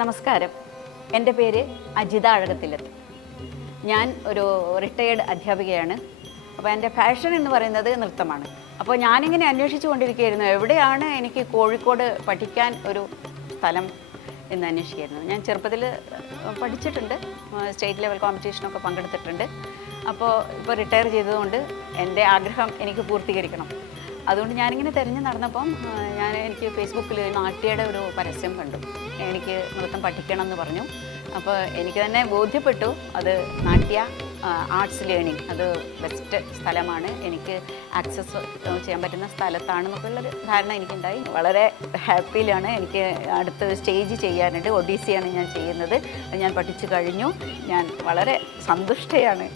നമസ്കാരം. എൻ്റെ പേര് അജിത അഴകത്തില്ലത്ത്. ഞാൻ ഒരു റിട്ടയേർഡ് അധ്യാപികയാണ്. അപ്പോൾ എൻ്റെ പാഷൻ എന്ന് പറയുന്നത് നൃത്തമാണ്. അപ്പോൾ ഞാനിങ്ങനെ അന്വേഷിച്ചു കൊണ്ടിരിക്കുകയായിരുന്നു, എവിടെയാണ് എനിക്ക് കോഴിക്കോട് പഠിക്കാൻ ഒരു സ്ഥലം എന്ന് അന്വേഷിക്കുകയായിരുന്നു. ഞാൻ ചെറുപ്പത്തിൽ പഠിച്ചിട്ടുണ്ട്, സ്റ്റേറ്റ് ലെവൽ കോമ്പറ്റീഷനൊക്കെ പങ്കെടുത്തിട്ടുണ്ട്. അപ്പോൾ ഇപ്പോൾ റിട്ടയർ ചെയ്തതുകൊണ്ട് എൻ്റെ ആഗ്രഹം എനിക്ക് പൂർത്തീകരിക്കണം. അതുകൊണ്ട് ഞാനിങ്ങനെ തിരഞ്ഞ് നടന്നപ്പം എനിക്ക് ഫേസ്ബുക്കിൽ നാട്യയുടെ ഒരു പരസ്യം കണ്ടു. എനിക്ക് നൃത്തം പഠിക്കണം എന്ന് പറഞ്ഞു. അപ്പോൾ എനിക്ക് തന്നെ ബോധ്യപ്പെട്ടു അത് നാട്യ ആർട്സ് ലേണിംഗ് അത് ബെസ്റ്റ് സ്ഥലമാണ്, എനിക്ക് ആക്സസ് ചെയ്യാൻ പറ്റുന്ന സ്ഥലത്താണെന്നൊക്കെയുള്ളൊരു ധാരണ എനിക്കുണ്ടായി. വളരെ ഹാപ്പിയിലാണ്. എനിക്ക് അടുത്ത് സ്റ്റേജ് ചെയ്യാനുണ്ട്. ഒഡീസിയാണ് ഞാൻ ചെയ്യുന്നത്. ഞാൻ പഠിച്ചു കഴിഞ്ഞു. ഞാൻ വളരെ സന്തുഷ്ടയാണ്.